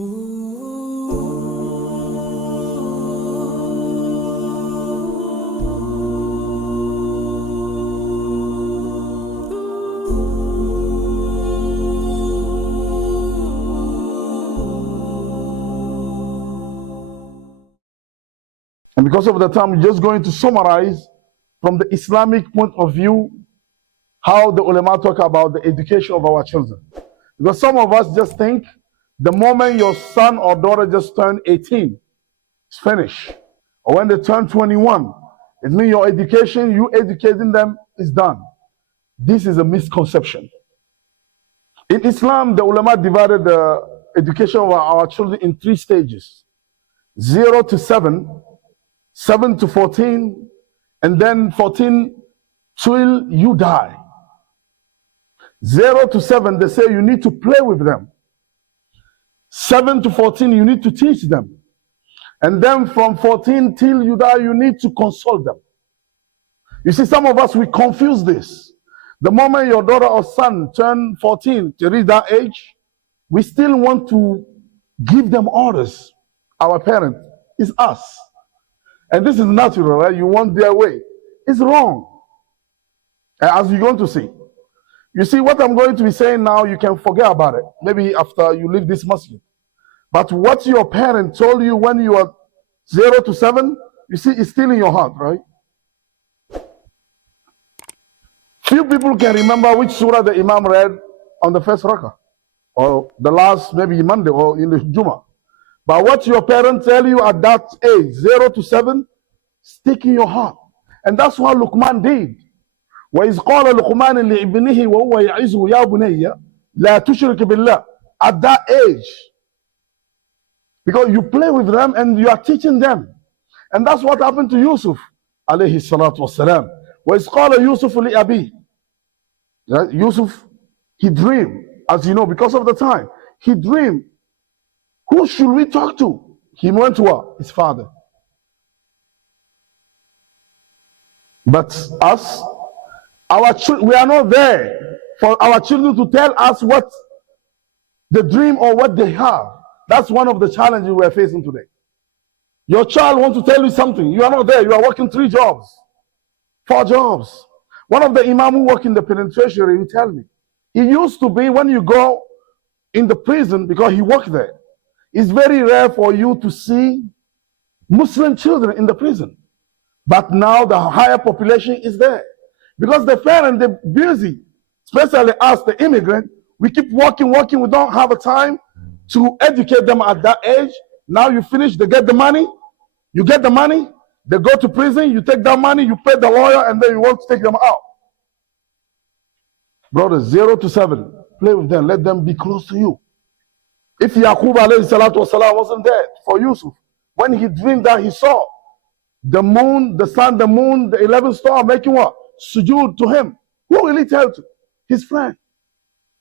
And because of the time, we're just going to summarize from the Islamic point of view how the ulama talk about the education of our children. Because some of us just think the moment your son or daughter just turned 18, it's finished. Or when they turn 21, it means your education, you educating them, is done. This is a misconception. In Islam, the ulama divided the education of our children in 3 stages. 0 to 7, 7 to 14, and then 14 till you die. 0 to 7, they say you need to play with them. 7 to 14, you need to teach them. And then from 14 till you die, you need to console them. You see, some of us, we confuse this. The moment your daughter or son turn 14 to reach that age, we still want to give them orders. Our parent is us. And this is natural, right? You want their way. It's wrong. As you're going to see. You see, what I'm going to be saying now, you can forget about it. Maybe after you leave this masjid. But what your parent told you when you were 0 to 7, you see, it's still in your heart, right? Few people can remember which surah the Imam read on the first rakah. Or the last, maybe Monday, or in the Jummah. But what your parents tell you at that age, 0 to 7, stick in your heart. And that's what Luqman did. وَإِذْ قَالَ لُقْمَانٍ لِعِبْنِهِ وَهُوَ يَعِظُهُ يَا بُنَيَّ لَا تُشْرِكْ بِاللَّهِ. At that age. Because you play with them and you are teaching them. And that's what happened to Yusuf, alayhi salatu wassalam. وَإِذْ قَالَ يُوسُفُ لِأَبِيهِ. Yusuf, he dreamed, as you know, because of the time. He dreamed. Who should we talk to? He went to what? His father. But us, we are not there for our children to tell us what the dream or what they have. That's one of the challenges we are facing today. Your child wants to tell you something. You are not there. You are working 3 jobs, 4 jobs. One of the imam who work in the penitentiary, he tell me, it used to be when you go in the prison, because he worked there, it's very rare for you to see Muslim children in the prison. But now the higher population is there. Because the parents, they're busy, especially us, the immigrant, we keep working, we don't have a time to educate them at that age. Now you finish, they get the money, you get the money, they go to prison, you take that money, you pay the lawyer, and then you want to take them out. Brothers, 0 to 7, play with them, let them be close to you. If Yaqub alayhi salatu wasalam wasn't there for Yusuf, when he dreamed that he saw the moon, the sun, the moon, the 11th star making what? Sujood to him. Who will he tell to? His friend.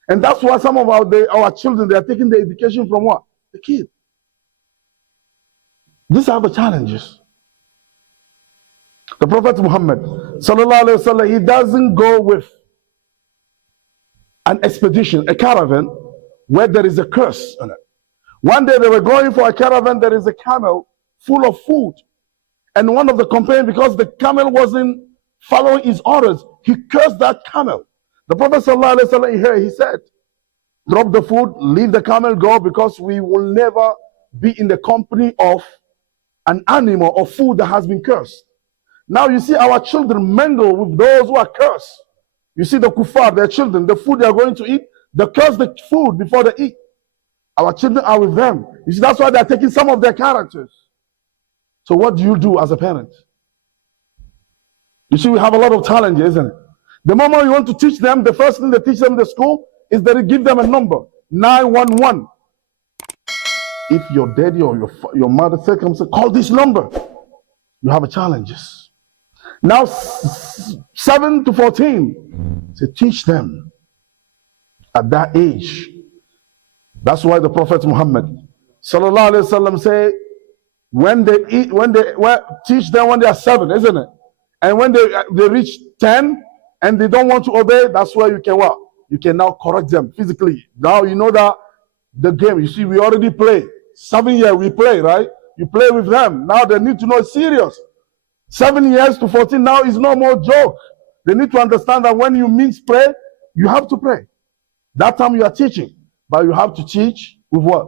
And that's why some of our children, they are taking the education from what? The kid. These are the challenges. The Prophet Muhammad, sallallahu alaihi wasallam, he doesn't go with an expedition, a caravan, where there is a curse on it. One day they were going for a caravan, there is a camel full of food. And one of the companions, because the camel wasn't following his orders, he cursed that camel. The Prophet ﷺ, he said, drop the food, leave the camel go, because we will never be in the company of an animal or food that has been cursed. Now you see our children mingle with those who are cursed. You see the kuffar, their children, the food they are going to eat, they curse the food before they eat. Our children are with them. You see, that's why they are taking some of their characters. So what do you do as a parent? You see, we have a lot of challenges, isn't it? The moment you want to teach them, the first thing they teach them in the school is that they give them a number, 911. If your daddy or your mother comes and call this number, you have a challenges. Now 7 to 14, so teach them at that age. That's why the Prophet Muhammad sallallahu alaihi wasallam say, when they eat, teach them when they are 7, isn't it? And when they reach 10 and they don't want to obey, that's where you can what? You can now correct them physically. Now you know that the game. You see, we already play. 7 years we play, right? You play with them. Now they need to know it's serious. 7 years to 14 now is no more joke. They need to understand that when you means play, you have to play. That time you are teaching, but you have to teach with what?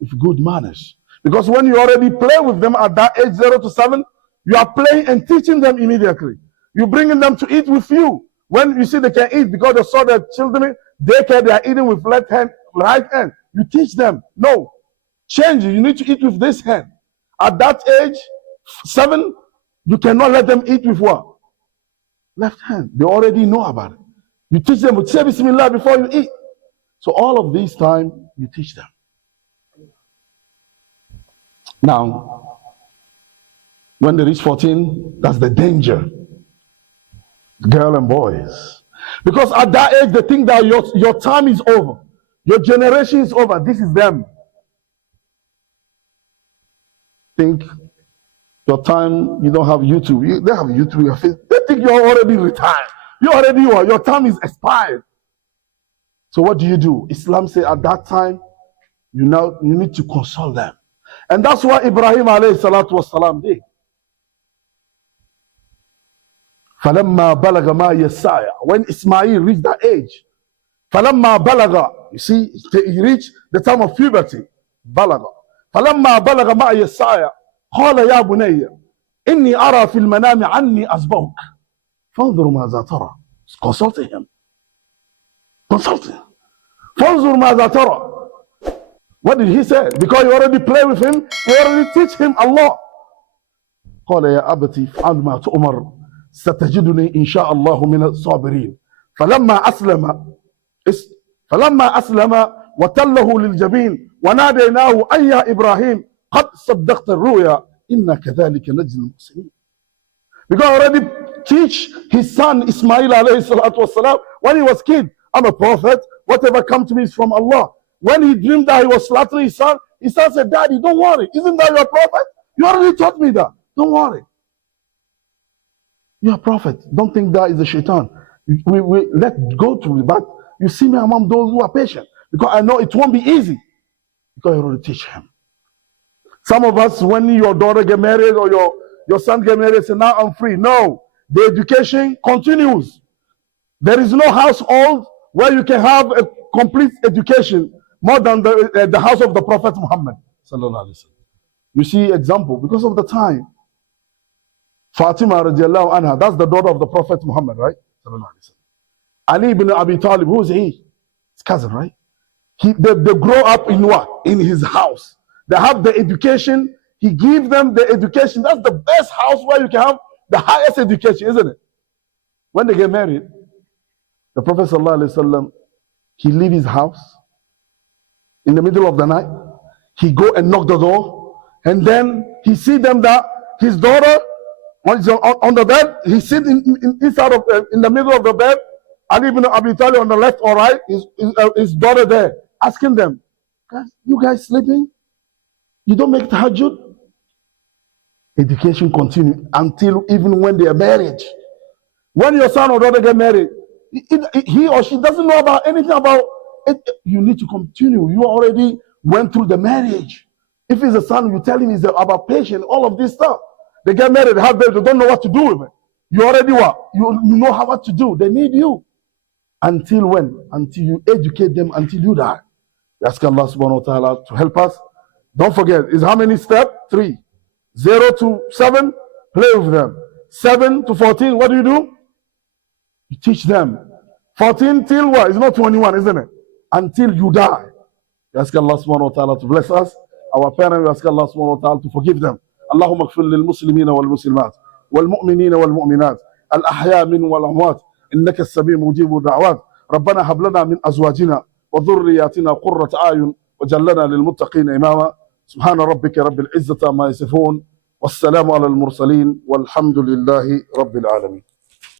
With good manners. Because when you already play with them at that age 0 to 7, you are playing and teaching them immediately. You're bringing them to eat with you. When you see they can eat because they saw their children, they are eating with left hand, right hand. You teach them, no, change it. You need to eat with this hand. At that age, 7, you cannot let them eat with what? Left hand. They already know about it. You teach them, say Bismillah before you eat. So all of these time, you teach them. Now, when they reach 14, that's the danger. Girl and boys. Because at that age, they think that your time is over. Your generation is over. This is them. Think your time, you don't have YouTube. They have YouTube. Your face. They think you're already retired. You already are. Your time is expired. So what do? Islam says at that time, you need to console them. And that's what Ibrahim alayhi salatu wasalam did. فَلَمَّا بَلَغَ مَا يَسَّعَ. When Ismail reached that age, فَلَمَّا بَلَغَ, you see, he reached the time of puberty. بَلَغَ. فَلَمَّا بَلَغَ مَا يَسَّعَ قَالَ يَا بُنَيَّ إِنِّي أَرَى فِي الْمَنَامِ عَنِّي أَصْبَحُكَ فَانْظُرْ مَاذَا تَرَى. Consulting him. Consulting. فَانْظُرْ مَاذَا تَرَى. What did he say? Because you already play with him, you already teach him Allah. قال يا أبتي فعل ما تؤمر ستجدني إن شاء الله من الصابرين. فلما أسلم وتله للجبين وناديناه أي يا إبراهيم قد صدقت الرؤيا إنا كذلك نجزي المحسنين. Because already teach his son Ismail alayhi salatu wasalam when he was kid. I'm a prophet. Whatever comes to me is from Allah. When he dreamed that he was slaughtering his son said, Daddy, don't worry. Isn't that your prophet? You already taught me that. Don't worry. You're a prophet. Don't think that is a shaitan. We let go to it. But you see me among those who are patient. Because I know it won't be easy. Because you already teach him. Some of us, when your daughter get married or your son get married, say, now I'm free. No. The education continues. There is no household where you can have a complete education more than the house of the Prophet Muhammad. You see example, because of the time. Fatima radiallahu anha, that's the daughter of the Prophet Muhammad, right? Ali ibn Abi Talib, who is he? His cousin, right? They grow up in what? In his house. They have the education. He gives them the education. That's the best house where you can have the highest education, isn't it? When they get married, the Prophet sallallahu alaihi wasallam, he leave his house in the middle of the night. He go and knock the door, and then he see them that his daughter on the bed. He sit inside of in the middle of the bed. Ali ibn Abi Talib on the left or right. His daughter there, asking them, "You guys sleeping? You don't make tahajjud?" Education continue until even when they are married. When your son or daughter get married, he or she doesn't know about anything about it. You need to continue. You already went through the marriage. If it's a son, you tell him it's about patience, all of this stuff. They get married, they have babies, they don't know what to do with it. You already what? You know what to do. They need you. Until when? Until you educate them, until you die. We ask Allah subhanahu wa ta'ala to help us. Don't forget, it's how many steps? 3. 0 to 7, play with them. 7 to 14, what do? You teach them. 14 till what? It's not 21, isn't it? Until you die. We ask Allah subhanahu wa ta'ala to bless us. Our parents, we ask Allah subhanahu wa ta'ala to forgive them. اللهم اغفر للمسلمين والمسلمات والمؤمنين والمؤمنات الأحياء منهم والأموات إنك السميع مجيب الدعوات ربنا هب لنا من أزواجنا وذرياتنا قرة أعين وجعلنا للمتقين إماما سبحان ربك رب العزة عما يصفون والسلام على المرسلين والحمد لله رب العالمين.